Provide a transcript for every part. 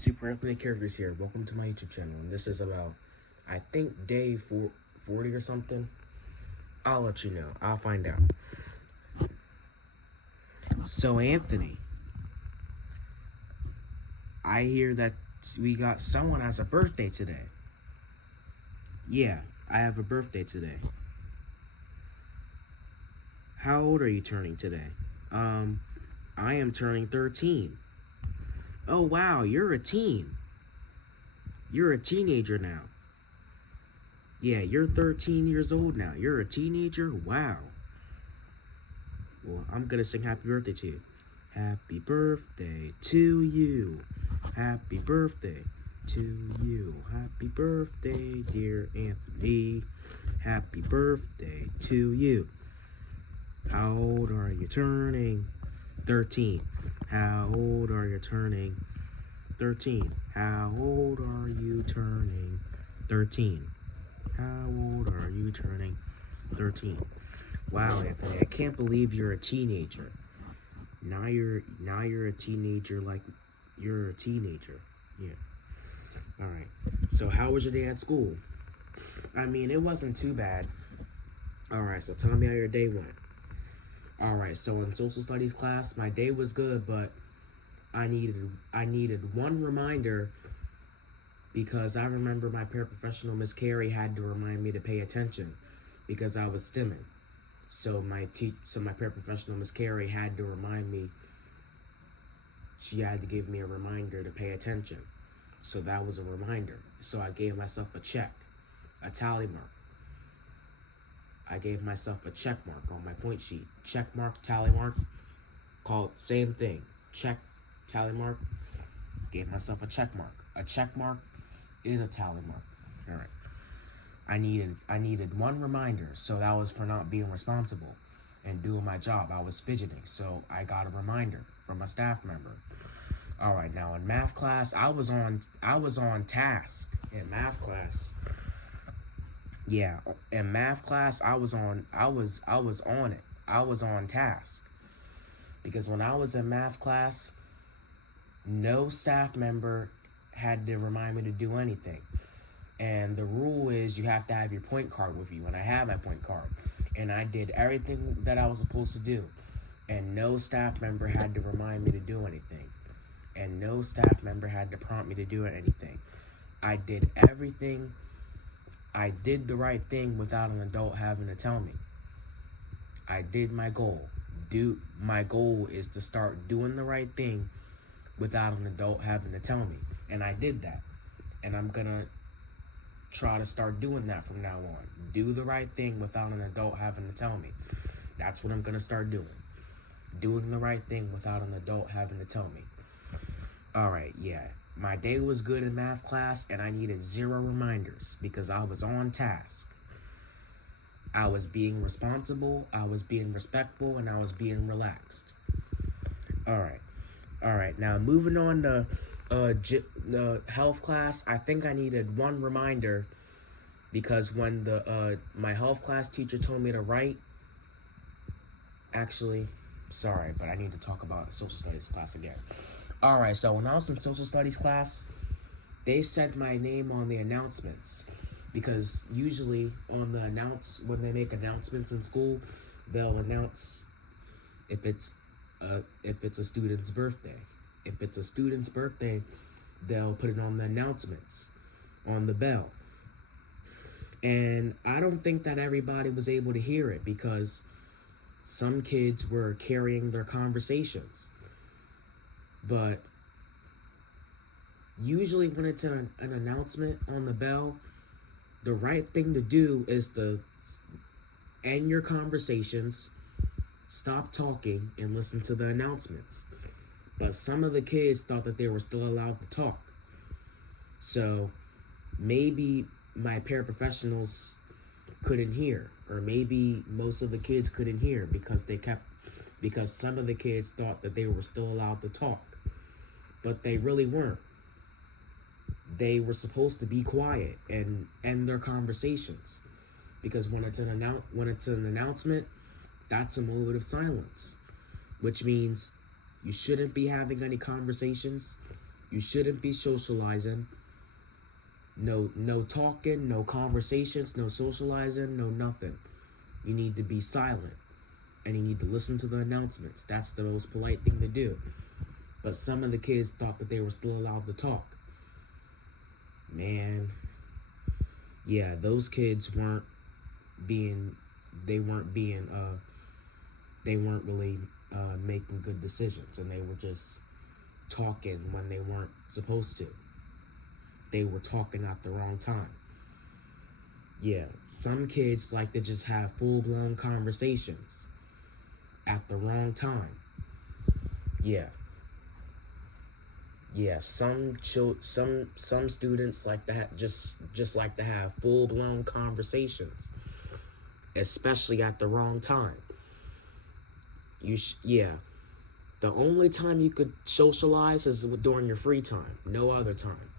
SuperAnthonyCharacters here. Welcome to my YouTube channel. And this is about, I think, day 40 or something. I'll let you know. I'll find out. So, Anthony, I hear that we got someone has a birthday today. Yeah, I have a birthday today. How old are you turning today? I am turning 13. Oh, wow, you're a teen. You're a teenager now. Yeah, you're 13 years old now. You're a teenager? Wow. Well, I'm gonna sing happy birthday to you. Happy birthday to you. Happy birthday to you. Happy birthday, dear Anthony. Happy birthday to you. How old are you turning? 13. How old are you turning? 13. How old are you turning? 13. How old are you turning? 13. Wow, Anthony, I can't believe you're a teenager. Now you're a teenager, like you're a teenager. Yeah. Alright. So how was your day at school? I mean, it wasn't too bad. Alright, so tell me how your day went. Alright, so in social studies class, my day was good, but I needed one reminder because I remember my paraprofessional Miss Carey had to remind me to pay attention because I was stimming. So my paraprofessional Miss Carey had to remind me. She had to give me a reminder to pay attention. So that was a reminder. So I gave myself a check, a tally mark. I gave myself a check mark on my point sheet. Check mark, tally mark, called same thing. Check, tally mark. Gave myself a check mark. A check mark is a tally mark. All right. I needed one reminder, so that was for not being responsible and doing my job. I was fidgeting, so I got a reminder from a staff member. All right, now in math class, I was on task in math class. Yeah, in math class, I was on it. I was on task. Because when I was in math class, no staff member had to remind me to do anything. And the rule is you have to have your point card with you. And I had my point card. And I did everything that I was supposed to do. And no staff member had to remind me to do anything. And no staff member had to prompt me to do anything. I did everything. I did the right thing without an adult having to tell me. I did my goal. My goal is to start doing the right thing without an adult having to tell me. And I did that. And I'm gonna try to start doing that from now on. Do the right thing without an adult having to tell me. That's what I'm gonna start doing. Doing the right thing without an adult having to tell me. Alright, yeah. My day was good in math class and I needed 0 reminders because I was on task. I was being responsible, I was being respectful, and I was being relaxed. Alright, now moving on to the health class, I think I needed one reminder because when my health class teacher told me to write, actually, sorry, but I need to talk about social studies class again. Alright, so when I was in social studies class, they said my name on the announcements because usually on the when they make announcements in school, they'll announce if it's a student's birthday. If it's a student's birthday, they'll put it on the announcements, on the bell. And I don't think that everybody was able to hear it because some kids were carrying their conversations. But usually when it's an announcement on the bell, the right thing to do is to end your conversations, stop talking, and listen to the announcements. But some of the kids thought that they were still allowed to talk. So maybe my paraprofessionals couldn't hear, or maybe most of the kids couldn't hear because some of the kids thought that they were still allowed to talk. But they really weren't. They were supposed to be quiet and end their conversations. Because when it's an announcement, that's a moment of silence, which means you shouldn't be having any conversations You shouldn't be socializing. No talking, no conversations, no socializing, no nothing. You need to be silent. And you need to listen to the announcements. That's the most polite thing to do. But some of the kids thought that they were still allowed to talk. Man, yeah, those kids weren't really making good decisions, and they were just talking when they weren't supposed to. They were talking at the wrong time. Yeah, some kids like to just have full-blown conversations at the wrong time. Yeah, some students like that just like to have full-blown conversations, especially at the wrong time. The only time you could socialize is during your free time, no other time.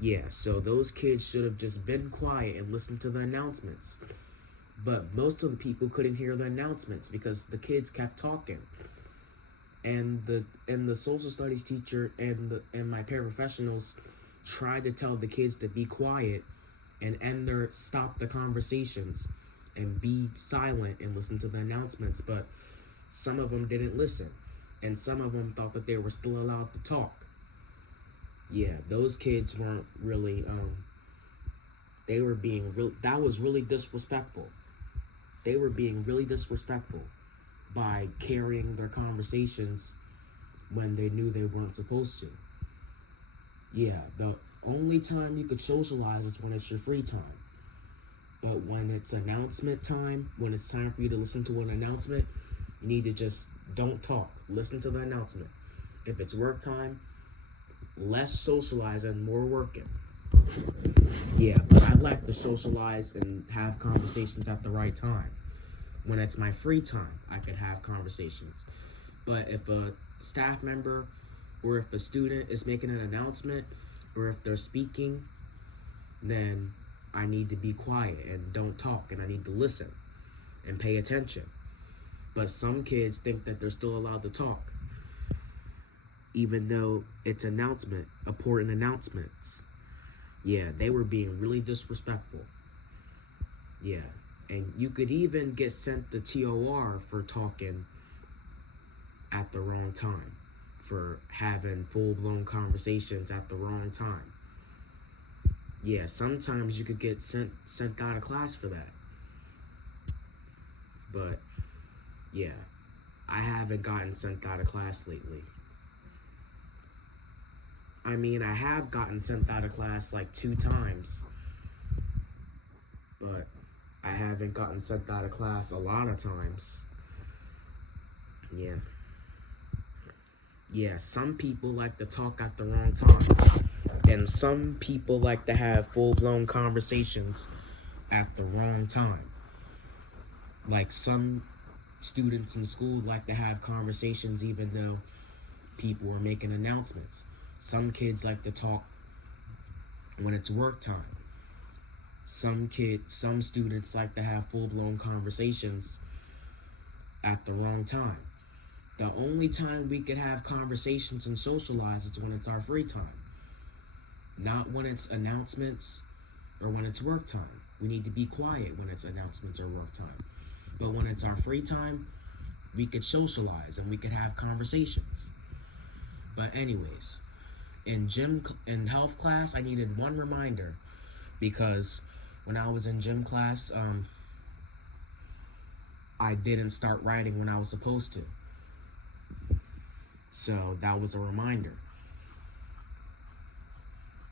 Yeah, so those kids should have just been quiet and listened to the announcements. But most of the people couldn't hear the announcements because the kids kept talking. And the social studies teacher and my paraprofessionals tried to tell the kids to be quiet and stop the conversations and be silent and listen to the announcements, but some of them didn't listen, and some of them thought that they were still allowed to talk. Yeah, those kids weren't really, they were that was really disrespectful. They were being really disrespectful by carrying their conversations when they knew they weren't supposed to. Yeah, the only time you could socialize is when it's your free time. But when it's announcement time, when it's time for you to listen to an announcement, you need to just don't talk. Listen to the announcement. If it's work time, less socializing, more working. Yeah, but I like to socialize and have conversations at the right time. When it's my free time, I could have conversations. But if a staff member or if a student is making an announcement or if they're speaking, then I need to be quiet and don't talk, and I need to listen and pay attention. But some kids think that they're still allowed to talk, even though it's important announcements. Yeah, they were being really disrespectful. Yeah, and you could even get sent to TOR for talking at the wrong time, for having full-blown conversations at the wrong time. Yeah, sometimes you could get sent out of class for that. But, yeah, I haven't gotten sent out of class lately. I mean, I have gotten sent out of class like 2 times. But I haven't gotten sent out of class a lot of times. Yeah. Yeah, some people like to talk at the wrong time. And some people like to have full-blown conversations at the wrong time. Like some students in school like to have conversations even though people are making announcements. Some kids like to talk when it's work time. Some students like to have full-blown conversations at the wrong time. The only time we could have conversations and socialize is when it's our free time. Not when it's announcements or when it's work time. We need to be quiet when it's announcements or work time. But when it's our free time, we could socialize and we could have conversations. But anyways, in health class, I needed one reminder because when I was in gym class, I didn't start writing when I was supposed to. So that was a reminder.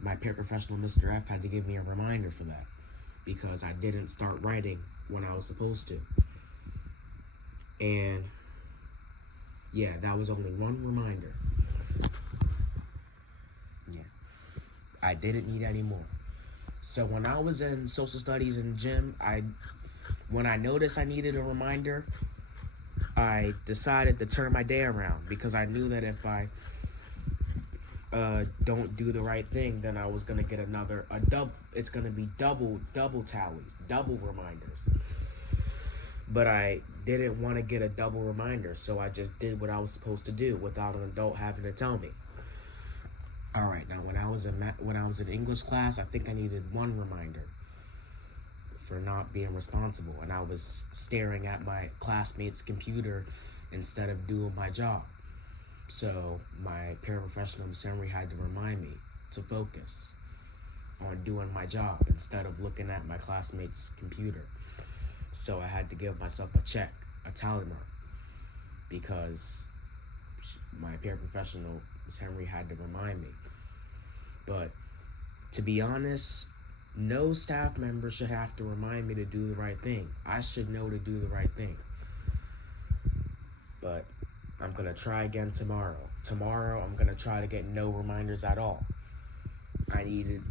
My paraprofessional, Mr. F, had to give me a reminder for that because I didn't start writing when I was supposed to. And yeah, that was only one reminder. Yeah, I didn't need any more. So when I was in social studies and gym, when I noticed I needed a reminder, I decided to turn my day around because I knew that if I don't do the right thing, then I was gonna get it's gonna be double tallies, double reminders. But I didn't want to get a double reminder, so I just did what I was supposed to do without an adult having to tell me. All right, now when I was in English class, I think I needed one reminder for not being responsible, and I was staring at my classmate's computer instead of doing my job. So my paraprofessional Miss Henry had to remind me to focus on doing my job instead of looking at my classmate's computer. So I had to give myself a check, a tally mark, because my paraprofessional Miss Henry had to remind me. But to be honest, no staff member should have to remind me to do the right thing. I should know to do the right thing. But I'm going to try again tomorrow. Tomorrow, I'm going to try to get no reminders at all. I needed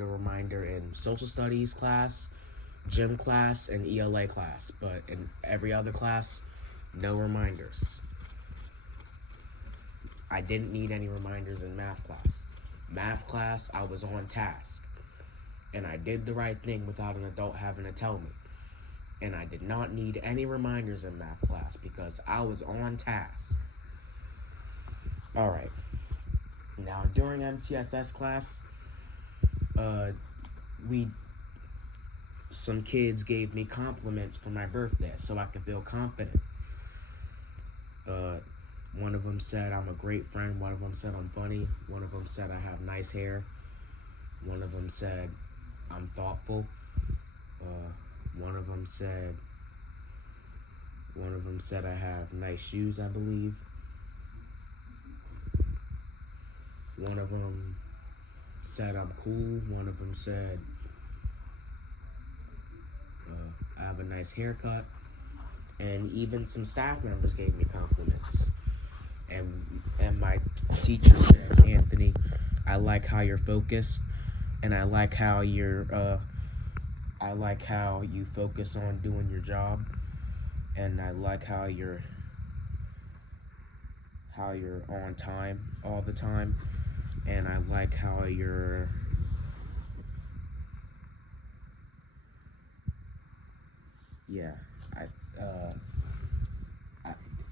a reminder in social studies class, gym class, and ELA class. But in every other class, no reminders. I didn't need any reminders in math class. Math class, I was on task. And I did the right thing without an adult having to tell me. And I did not need any reminders in math class because I was on task. Alright. Now, during MTSS class, some kids gave me compliments for my birthday so I could feel confident. One of them said I'm a great friend. One of them said I'm funny. One of them said I have nice hair. One of them said I'm thoughtful. One of them said I have nice shoes, I believe. One of them said I'm cool. One of them said I have a nice haircut. And even some staff members gave me compliments. And my teacher said, Anthony, I like how you're focused, and I like how you focus on doing your job, and I like how you're on time all the time, and I like how you're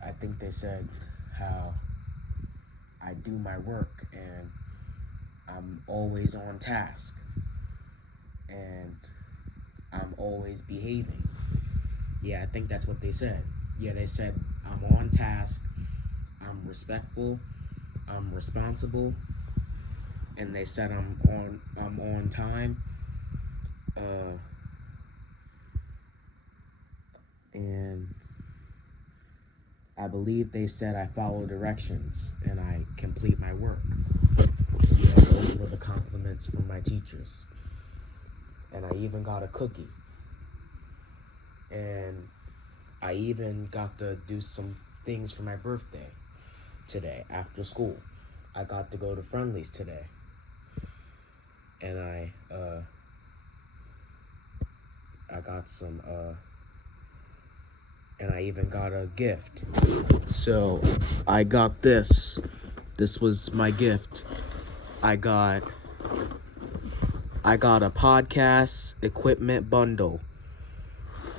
I think they said how I do my work and I'm always on task and I'm always behaving. Yeah, I think that's what they said. Yeah, they said I'm on task, I'm respectful, I'm responsible, and they said I'm on time. And I believe they said I follow directions and I complete my work. Yeah, those were the compliments from my teachers. And I even got a cookie. And I even got to do some things for my birthday today after school. I got to go to Friendly's today. And I got some and I even got a gift. So I got this. This was my gift. I got a podcast equipment bundle.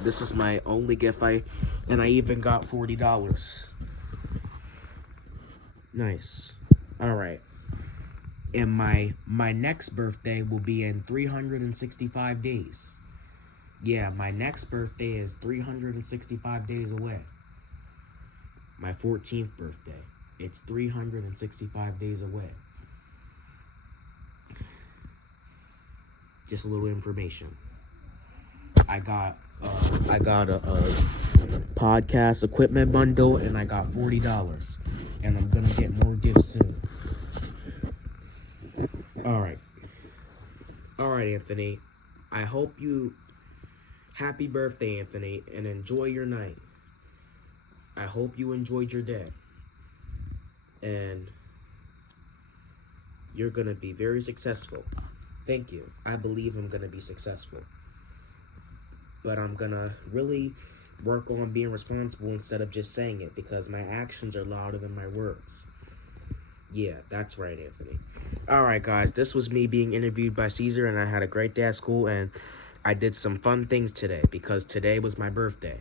This is my only gift. And I even got $40. Nice. All right. And my next birthday will be in 365 days. Yeah, my next birthday is 365 days away. My 14th birthday. It's 365 days away. Just a little information. I got a podcast equipment bundle and I got $40. And I'm gonna get more gifts soon. Alright, Anthony. I hope you... Happy birthday, Anthony, and enjoy your night. I hope you enjoyed your day. And you're going to be very successful. Thank you. I believe I'm going to be successful. But I'm going to really work on being responsible instead of just saying it, because my actions are louder than my words. Yeah, that's right, Anthony. Alright, guys, this was me being interviewed by Cesar, and I had a great day at school, and I did some fun things today because today was my birthday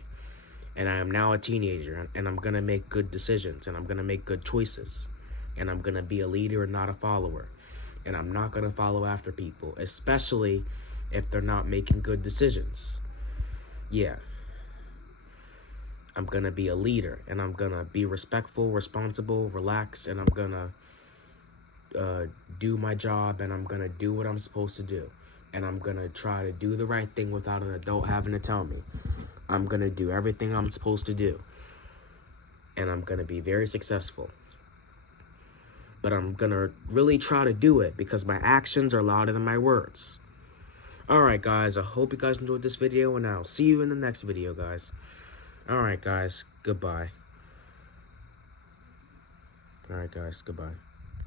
and I am now a teenager and I'm going to make good decisions and I'm going to make good choices. And I'm gonna be a leader and not a follower. And I'm not gonna follow after people, especially if they're not making good decisions. Yeah. I'm gonna be a leader, and I'm gonna be respectful, responsible, relaxed, and I'm gonna do my job, and I'm gonna do what I'm supposed to do. And I'm gonna try to do the right thing without an adult having to tell me. I'm gonna do everything I'm supposed to do. And I'm gonna be very successful. But I'm gonna really try to do it because my actions are louder than my words. Alright guys, I hope you guys enjoyed this video, and I'll see you in the next video, guys. Alright guys, goodbye. Alright guys, goodbye.